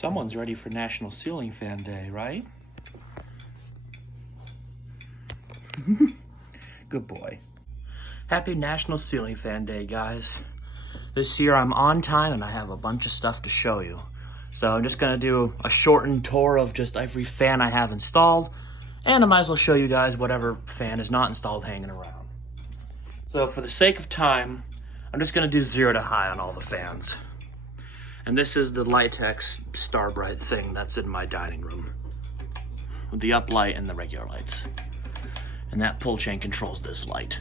Someone's ready for National Ceiling Fan Day, right? Good boy. Happy National Ceiling Fan Day, guys. This year I'm on time and I have a bunch of stuff to show you. So I'm just gonna do a shortened tour of just every fan I have installed, and I might as well show you guys whatever fan is not installed hanging around. So for the sake of time, I'm just gonna do 0 to high on all the fans. And this is the Litex Starbright thing that's in my dining room, with the up light and the regular lights. And that pull chain controls this light.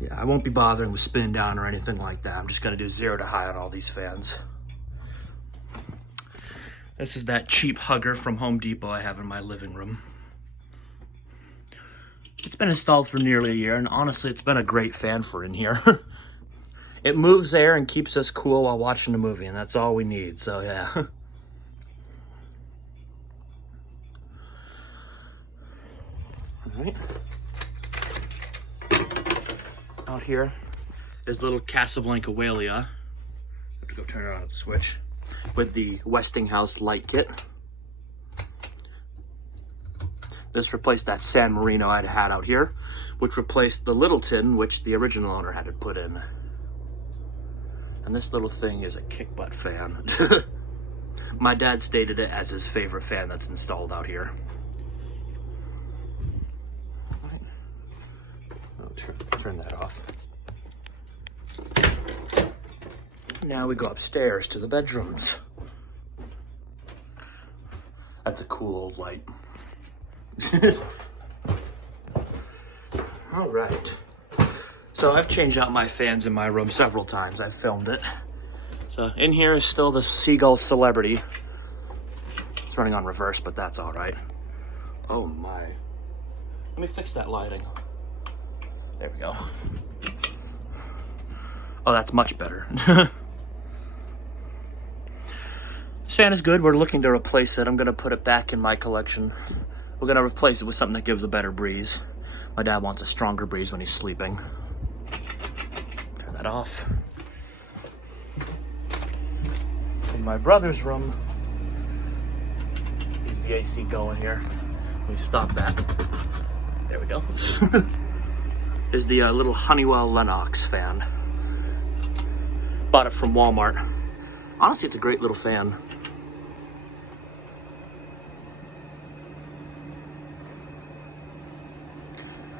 Yeah, I won't be bothering with spin down or anything like that. I'm just gonna do 0 to high on all these fans. This is that cheap hugger from Home Depot I have in my living room. It's been installed for nearly a year, and honestly, it's been a great fan for in here. It moves air and keeps us cool while watching a movie, and that's all we need, so yeah. All right. Out here is little Casablanca Whalia. I have to go turn it on with the switch. With the Westinghouse light kit. This replaced that San Marino I'd had out here, which replaced the Littleton, which the original owner had to put in. And this little thing is a kick butt fan. My dad stated it as his favorite fan that's installed out here. I'll turn that off. Now we go upstairs to the bedrooms. That's a cool old light. All right. So I've changed out my fans in my room several times. I've filmed it. So in here is still the Seagull Celebrity. It's running on reverse, but that's all right. Oh my. Let me fix that lighting. There we go. Oh, that's much better. This fan is good. We're looking to replace it. I'm gonna put it back in my collection. We're gonna replace it with something that gives a better breeze. My dad wants a stronger breeze when he's sleeping. Turn that off. In my brother's room, is the AC going here. Let me stop that. There we go. Is the little Honeywell Lenox fan. Bought it from Walmart. Honestly, it's a great little fan.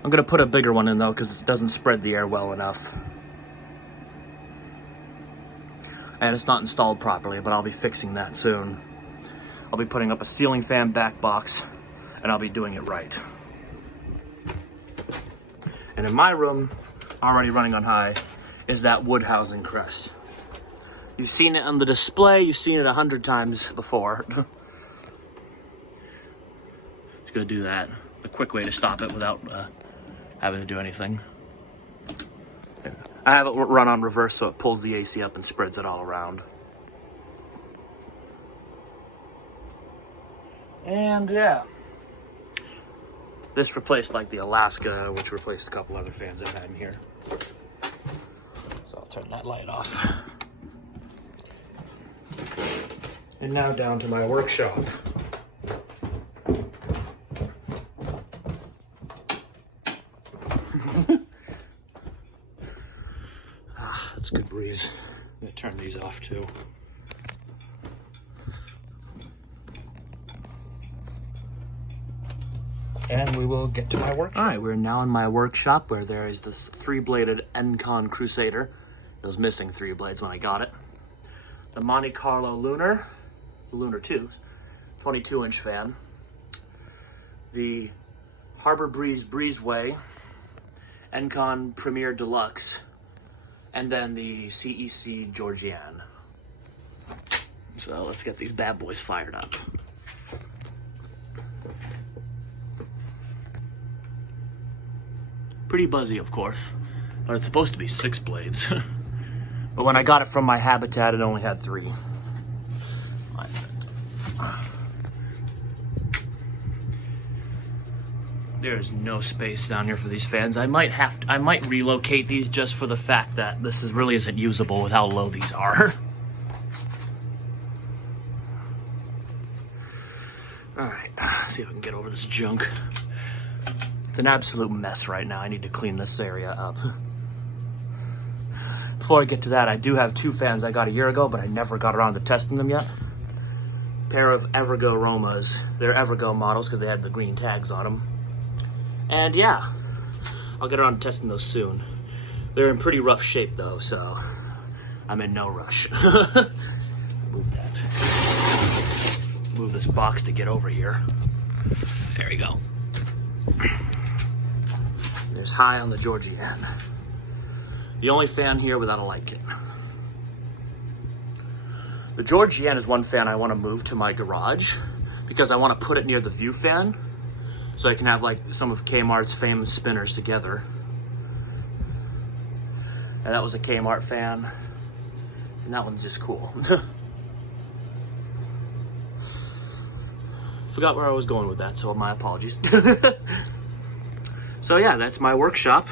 I'm gonna put a bigger one in though, because it doesn't spread the air well enough. And it's not installed properly, but I'll be fixing that soon. I'll be putting up a ceiling fan back box, and I'll be doing it right. And in my room, already running on high, is that wood housing crest. You've seen it on the display, you've seen it 100 times before. Just gonna do that. A quick way to stop it without having to do anything. I have it run on reverse so it pulls the AC up and spreads it all around. And yeah. This replaced like the Alaska, which replaced a couple other fans I've had in here. So I'll turn that light off. And now down to my workshop. That's a good breeze. I'm gonna turn these off too. And we will get to my workshop. All right, we're now in my workshop where there is this 3-bladed Encon Crusader. It was missing 3 blades when I got it. The Monte Carlo Lunar, the Lunar 2, 22-inch fan. The Harbor Breeze Breezeway, Encon Premier Deluxe, and then the CEC Georgian. So let's get these bad boys fired up. Pretty buzzy, of course, but it's supposed to be 6 blades. But when I got it from my Habitat, it only had 3. There's no space down here for these fans. I might relocate these just for the fact that this really isn't usable with how low these are. see if I can get over this junk. It's an absolute mess right now. I need to clean this area up. Before I get to that, I do have 2 fans I got a year ago, but I never got around to testing them yet. Pair of Evergo Romas. They're Evergo models because they had the green tags on them. And yeah, I'll get around to testing those soon. They're in pretty rough shape though, so I'm in no rush. Move that. Move this box to get over here. There you go. There's high on the Georgienne. The only fan here without a light kit. The Georgienne is one fan I want to move to my garage because I want to put it near the view fan so I can have like some of Kmart's famous spinners together. And that was a Kmart fan, and that one's just cool. Forgot where I was going with that, so my apologies. So yeah, that's my workshop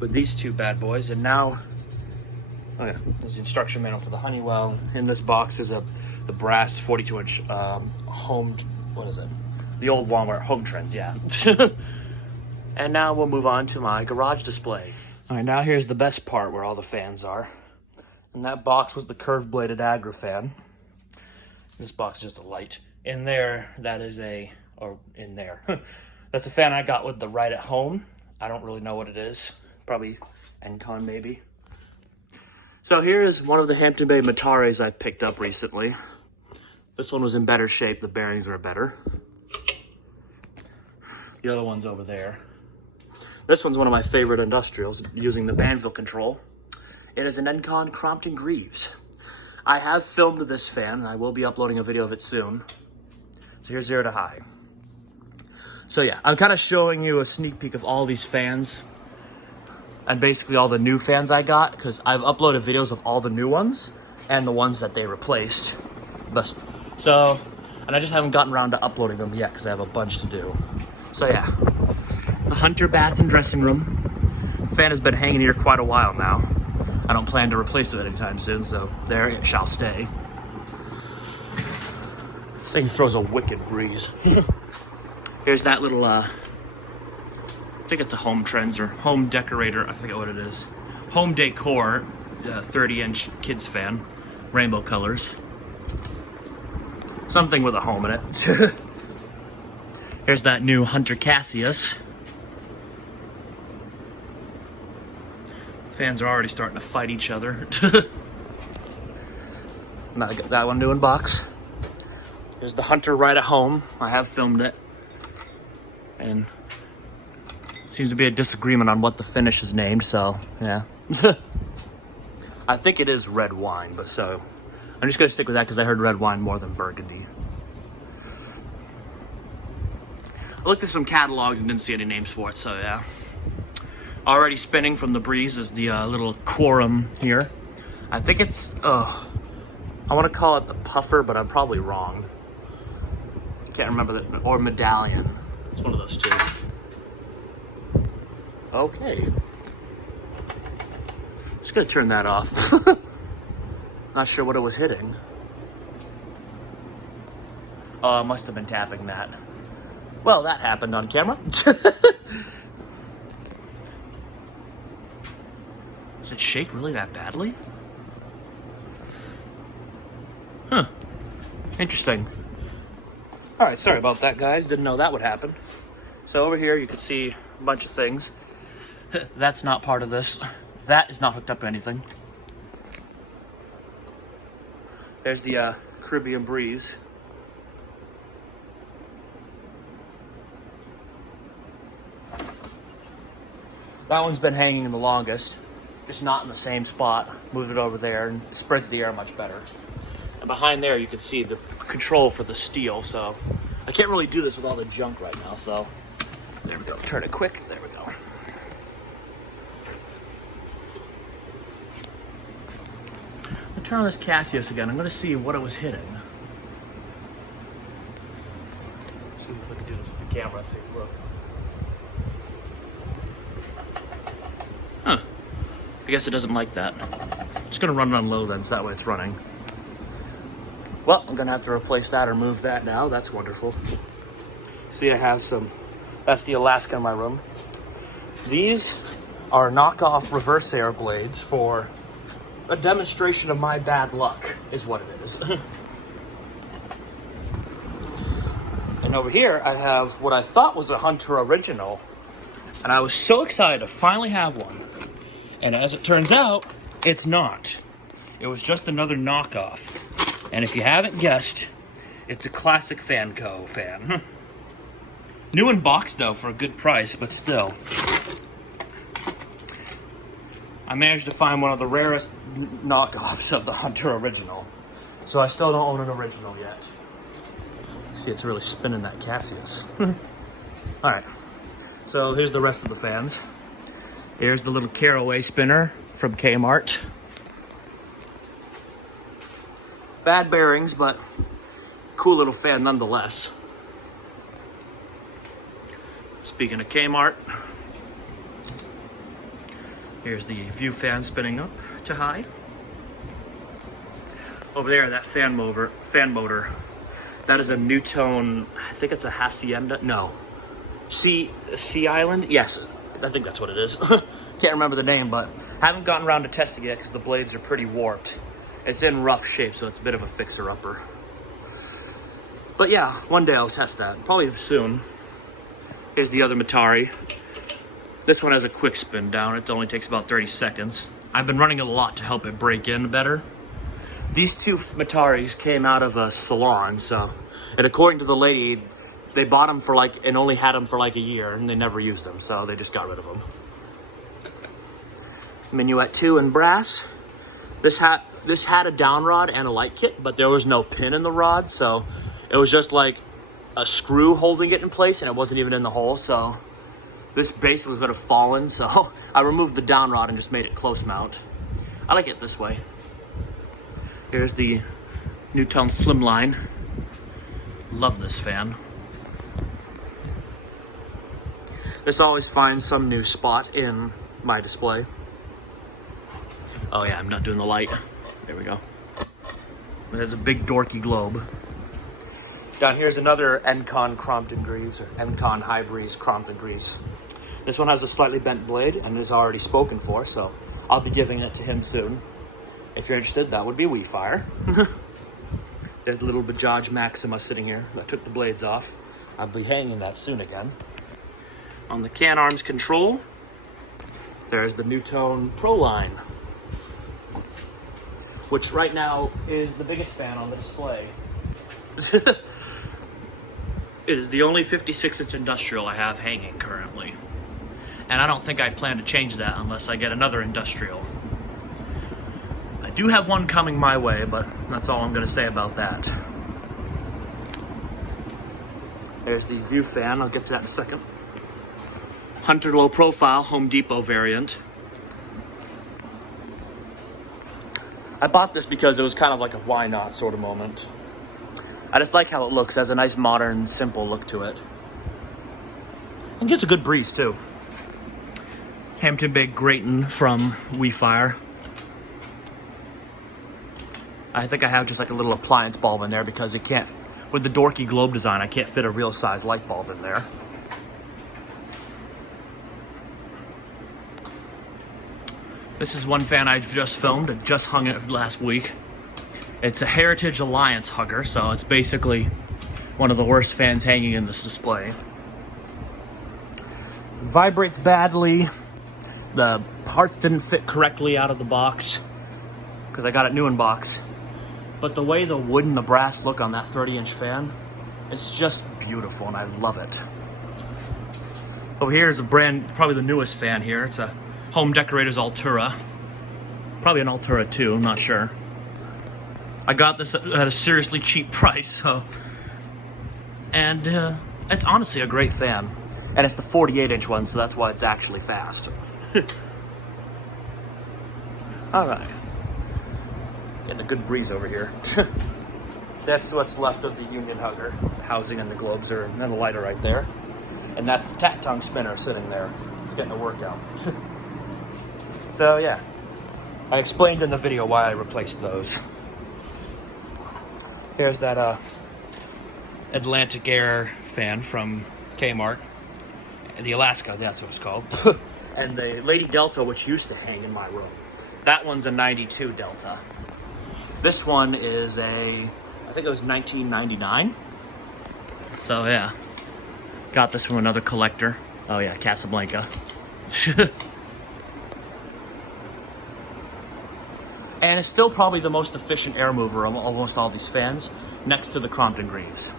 with these 2 bad boys, and now, oh yeah, there's the instruction manual for the Honeywell. In this box is the brass 42-inch home, what is it? The old Walmart Home Trends, yeah. And now we'll move on to my garage display. All right, now here's the best part where all the fans are. And that box was the curved-bladed Aire fan. This box is just a light. In there, that is in there. That's a fan I got with the Right at Home. I don't really know what it is. Probably Encon, maybe. So here is one of the Hampton Bay Matares I picked up recently. This one was in better shape. The bearings were better. The other one's over there. This one's one of my favorite industrials, using the Banville control. It is an Encon Crompton Greaves. I have filmed this fan, and I will be uploading a video of it soon. So here's 0 to high. So yeah, I'm kind of showing you a sneak peek of all these fans and basically all the new fans I got, because I've uploaded videos of all the new ones and the ones that they replaced. So, and I just haven't gotten around to uploading them yet because I have a bunch to do. So yeah, the Hunter bath and dressing room. The fan has been hanging here quite a while now. I don't plan to replace it anytime soon, so there it shall stay. This thing throws a wicked breeze. Here's that little, I think it's a Home Trends or Home Decorator, I forget what it is. Home Decor, 30-inch kids fan, rainbow colors. Something with a home in it. Here's that new Hunter Cassius. Fans are already starting to fight each other. Now I got that one new in box. Here's the Hunter Right at Home. I have filmed it. And seems to be a disagreement on what the finish is named, so yeah. I think it is red wine, but so I'm just gonna stick with that because I heard red wine more than burgundy. I looked at some catalogs and didn't see any names for it, so yeah. Already spinning from the breeze is the little Quorum here. I think it's, I want to call it the Puffer, but I'm probably wrong. Can't remember that, or Medallion. It's one of those two. Okay. Just gonna turn that off. Not sure what it was hitting. Oh, I must have been tapping that. Well, that happened on camera. Does it shake really that badly? Huh. Interesting. Alright, sorry about that, guys. Didn't know that would happen. So over here you can see a bunch of things. That's not part of this. That is not hooked up to anything. There's the Caribbean Breeze. That one's been hanging the longest. Just not in the same spot. Move it over there and it spreads the air much better. And behind there you can see the control for the steel, so I can't really do this with all the junk right now, so there we go. Turn it quick. There we go. I'll turn on this Cassius again. I'm going to see what it was hitting. See if I can do this with the camera. See, look. Huh. I guess it doesn't like that. I'm just going to run it on low then, so that way it's running. Well, I'm going to have to replace that or move that now. That's wonderful. See, I have some, that's the Alaska in my room. These are knockoff reverse air blades for a demonstration of my bad luck, is what it is. And over here, I have what I thought was a Hunter original, and I was so excited to finally have one. And as it turns out, it's not. It was just another knockoff. And if you haven't guessed, it's a classic Fanco fan. New in box though, for a good price, but still. I managed to find one of the rarest knockoffs of the Hunter original. So I still don't own an original yet. See, it's really spinning that Cassius. All right, so here's the rest of the fans. Here's the little Caraway Spinner from Kmart. Bad bearings, but cool little fan nonetheless. Speaking of Kmart, here's the view fan spinning up to high. Over there, that fan motor, that is a Newtone, I think it's a Hacienda, no. Sea Island? Yes, I think that's what it is. Can't remember the name, but haven't gotten around to testing it because the blades are pretty warped. It's in rough shape, so it's a bit of a fixer-upper. But yeah, one day I'll test that, probably soon. Here's the other Matari. This one has a quick spin down. It only takes about 30 seconds. I've been running it a lot to help it break in better. These two Mataris came out of a salon, so, and according to the lady, they bought them for like, and only had them for like a year, and they never used them, so they just got rid of them. Minuet 2 in brass. This had a down rod and a light kit, but there was no pin in the rod, so it was just like a screw holding it in place, and it wasn't even in the hole, so this basically could have fallen, so I removed the down rod and just made it close mount. I like it this way. Here's the Newtone Slimline. Love this fan. This always finds some new spot in my display. Oh yeah, I'm not doing the light. There we go. There's a big dorky globe. Down here's another Encon Crompton grease, or Encon High Breeze Crompton grease. This one has a slightly bent blade and is already spoken for, so I'll be giving it to him soon. If you're interested, that would be WeFire. There's a little Bajaj Maxima sitting here. I took the blades off. I'll be hanging that soon again. On the can arms control, there's the Newtone Pro line, which right now is the biggest fan on the display. It is the only 56-inch industrial I have hanging currently. And I don't think I plan to change that unless I get another industrial. I do have one coming my way, but that's all I'm going to say about that. There's the view fan. I'll get to that in a second. Hunter low profile, Home Depot variant. I bought this because it was kind of like a why not sort of moment. I just like how it looks. It has a nice modern, simple look to it. And gets a good breeze too. Hampton Bay grating from WeFire. I think I have just like a little appliance bulb in there because it can't, with the dorky globe design, I can't fit a real size light bulb in there. This is one fan I just filmed. I just hung it last week. It's a Heritage Alliance hugger, so it's basically one of the worst fans hanging in this display. Vibrates badly. The parts didn't fit correctly out of the box because I got it new in box. But the way the wood and the brass look on that 30-inch fan, it's just beautiful and I love it. Over here is a brand, probably the newest fan here. It's a Home Decorators Altura. Probably an Altura too, I'm not sure. I got this at a seriously cheap price, so. And it's honestly a great fan. And it's the 48-inch one, so that's why it's actually fast. All right. Getting a good breeze over here. That's what's left of the Union hugger. Housing and the globes are, and then the lighter right there. And that's the tack tongue spinner sitting there. It's getting a workout. So yeah, I explained in the video why I replaced those. Here's that Atlantic Aire fan from Kmart. The Alaska, that's what it's called. And the Lady Delta, which used to hang in my room. That one's a 92 Delta. This one is I think it was 1999. So yeah, got this from another collector. Oh yeah, Casablanca. And it's still probably the most efficient air mover of almost all these fans, next to the Crompton Greaves.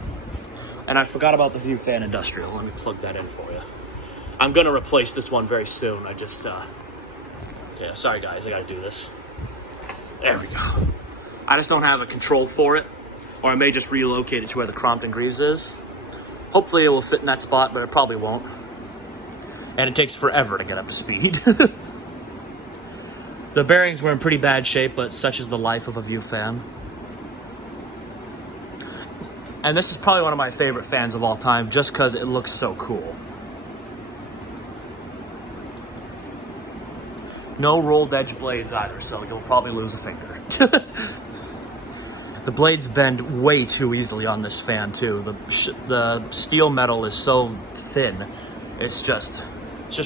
And I forgot about the View Fan Industrial. Let me plug that in for you. I'm gonna replace this one very soon. I just, yeah, sorry guys, I gotta do this. There we go. I just don't have a control for it, or I may just relocate it to where the Crompton Greaves is. Hopefully it will fit in that spot, but it probably won't. And it takes forever to get up to speed. The bearings were in pretty bad shape, but such is the life of a View fan. And this is probably one of my favorite fans of all time, just because it looks so cool. No rolled edge blades either, so you'll probably lose a finger. The blades bend way too easily on this fan too. The steel metal is so thin. It's just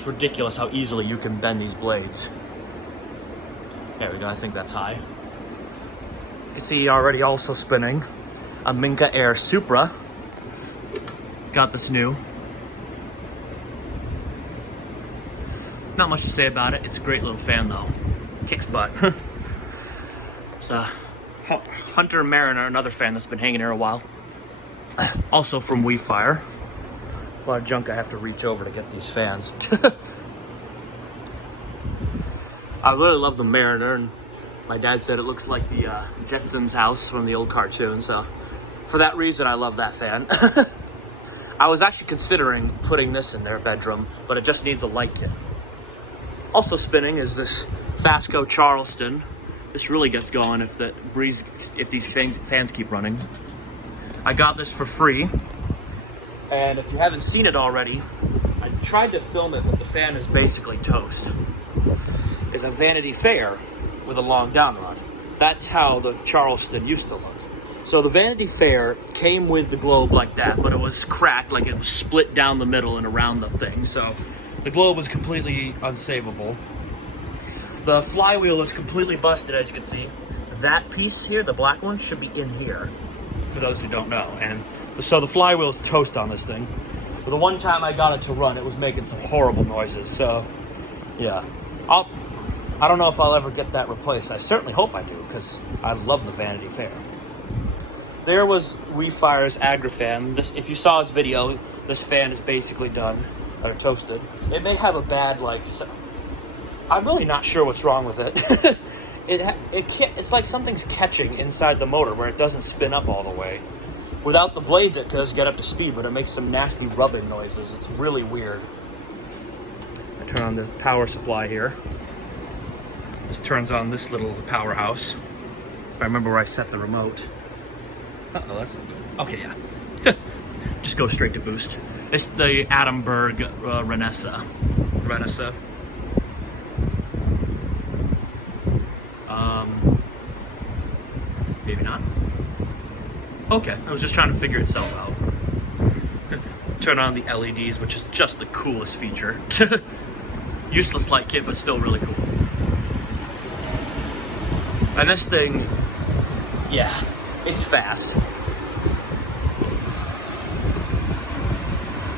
ridiculous how easily you can bend these blades. There we go, I think that's high. You can see already also spinning a Minka Aire Supra. Got this new. Not much to say about it. It's a great little fan though. Kicks butt. It's a Hunter Mariner, another fan that's been hanging here a while. Also from WeFire. A lot of junk I have to reach over to get these fans. I really love the Mariner, and my dad said it looks like the Jetsons house from the old cartoon, so for that reason I love that fan. I was actually considering putting this in their bedroom, but it just needs a light kit. Also spinning is this Fasco Charleston. This really gets going if these fans keep running. I got this for free, and if you haven't seen it already, I tried to film it, but the fan is basically toast. It's a Vanity Fair with a long down run. That's how the Charleston used to look. So the Vanity Fair came with the globe like that, but it was cracked, like it was split down the middle and around the thing. So the globe was completely unsavable. The flywheel is completely busted, as you can see. That piece here, the black one, should be in here, for those who don't know. And so the flywheel is toast on this thing. But the one time I got it to run, it was making some horrible noises. So yeah, I don't know if I'll ever get that replaced. I certainly hope I do, because I love the Vanity Fair. There was WeFire's AgriFan. If you saw his video, this fan is basically done, or toasted. It may have a bad, I'm really not sure what's wrong with it. It's like something's catching inside the motor where it doesn't spin up all the way. Without the blades, it does get up to speed, but it makes some nasty rubbing noises. It's really weird. I turn on the power supply here. This turns on this little powerhouse. If I remember where I set the remote. Uh-oh, that's not good. Okay, yeah. Just go straight to boost. It's the Adamberg Renessa. Maybe not. Okay, I was just trying to figure itself out. Turn on the LEDs, which is just the coolest feature. Useless light kit, but still really cool. And this thing, yeah, it's fast.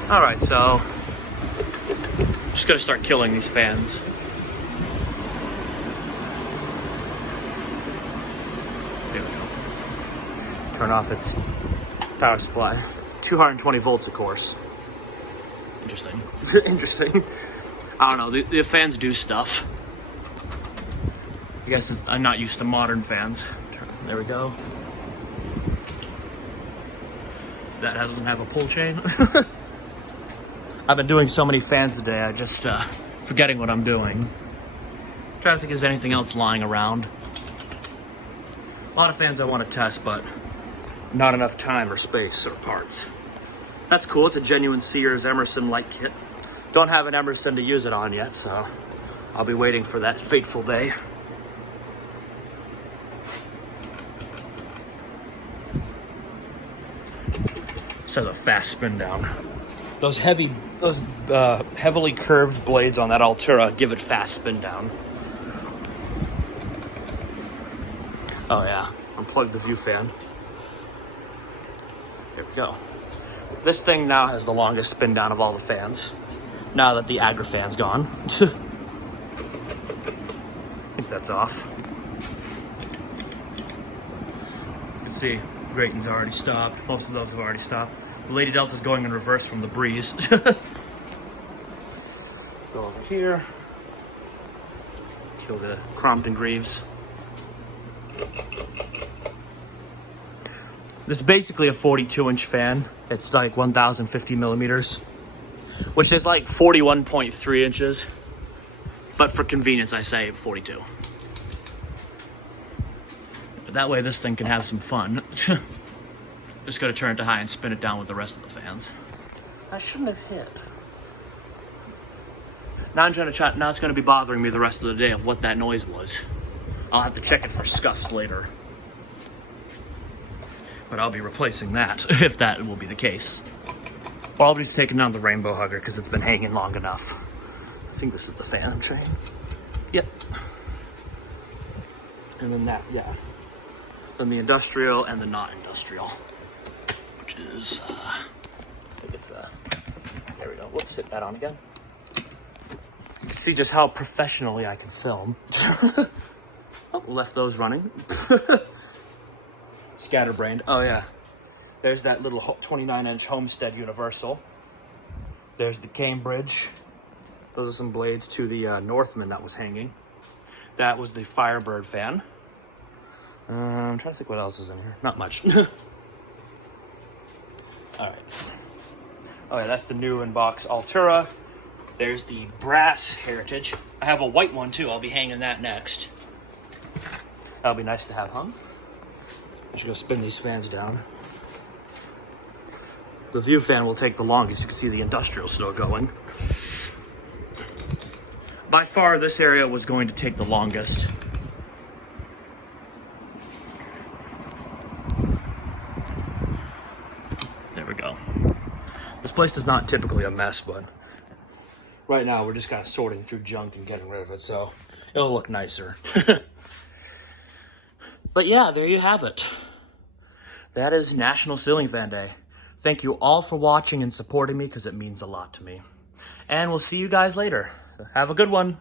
Alright, so just gonna start killing these fans. There we go. Turn off its power supply. 220 volts, of course. Interesting. Interesting. I don't know, the fans do stuff. I guess I'm not used to modern fans. There we go. That doesn't have a pull chain. I've been doing so many fans today, I just forgetting what I'm doing. Trying to think if there's anything else lying around. A lot of fans I want to test, but not enough time or space or parts. That's cool, it's a genuine Sears Emerson light kit. Don't have an Emerson to use it on yet, so I'll be waiting for that fateful day. So the fast spin down. Those heavily curved blades on that Altura give it fast spin down. Oh yeah, unplug the view fan. There we go. This thing now has the longest spin down of all the fans. Now that the Aire fan's gone. I think that's off. You can see Grating's already stopped. Most of those have already stopped. The Lady Delta's going in reverse from the breeze. Go over here. Kill the Crompton Greaves. This is basically a 42-inch fan. It's like 1,050 millimeters, which is like 41.3 inches. But for convenience, I say 42. That way this thing can have some fun. Just gotta turn it to high and spin it down with the rest of the fans. I shouldn't have hit. Now I'm trying to now it's gonna be bothering me the rest of the day of what that noise was. I'll have to check it for scuffs later. But I'll be replacing that, if that will be the case. Or I'll be taking down the Rainbow Hugger because it's been hanging long enough. I think this is the fan chain. Yep. And then that, yeah. Then the industrial and the not industrial. Which is, I think it's there we go. Whoops, hit that on again. You can see just how professionally I can film. Oh, left those running. Scatterbrained. Oh yeah. There's that little 29-inch Homestead Universal. There's the Cambridge. Those are some blades to the Northman that was hanging. That was the Firebird fan. I'm trying to think what else is in here. Not much. Alright. Oh yeah, that's the new in-box Altura. There's the brass Heritage. I have a white one too. I'll be hanging that next. That'll be nice to have hung. I should go spin these fans down. The view fan will take the longest. You can see the industrial still going. By far, this area was going to take the longest. There we go. This place is not typically a mess, but right now we're just kind of sorting through junk and getting rid of it, so it'll look nicer. But yeah, there you have it. That is National Ceiling Fan Day. Thank you all for watching and supporting me because it means a lot to me. And we'll see you guys later. Have a good one.